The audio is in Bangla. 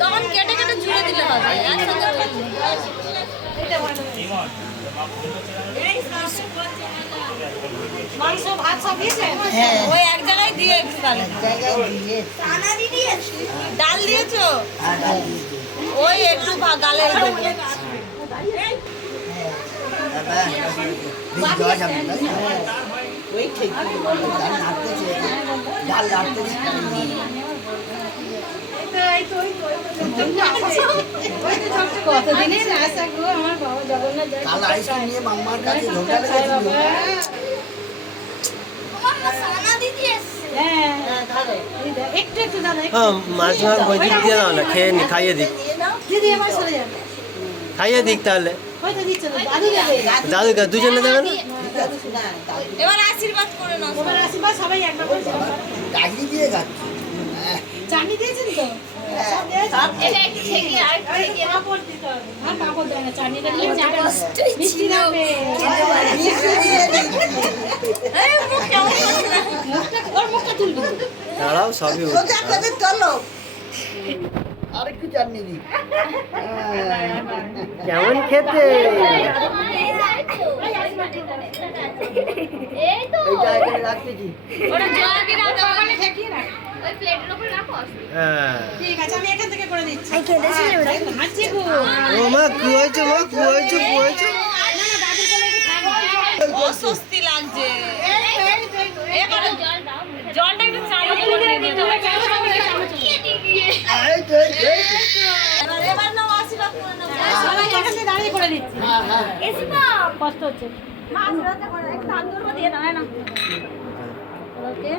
তখন কেটে কেটে জুড়ে দিলে হবে মাংস ভাত সব দিয়েছেন? ওই এক জায়গায় দিয়ে ডাল দিয়েছো? ওই একটু গালে কতদিনের আশা গো আমার বাবা জগন্নাথ মাছ ভাগ ওই দিক দিয়ে দাও না, খেয়ে নি, খাইয়ে দিক, খাইয়ে দিক তাহলে দাদুকে দুজনে দেবে না। এবার আশীর্বাদ করে নাও। আশীর্বাদ সবাই একবার চাটনি দিয়েছেন তো? দাঁড়াও সবই আরেকটু চাটনি দিই। কেমন খেতে? এইটা এখানে রাখতেছি। ঠিক আছে, আমি এখান থেকে করে দিচ্ছি। ও মা কুয়াইছো, মা কুয়াইছো, কুয়াইছো। অস্বস্তি লাগছে। জলটা একটু চামচ করে দিয়ে দাও। এবার নাও, আশীর্বাদ করে নাও। সবাই এখান থেকে দাঁড়িয়ে করে দিচ্ছি। কষ্ট হচ্ছে। দিয়ে দাও না। ওকে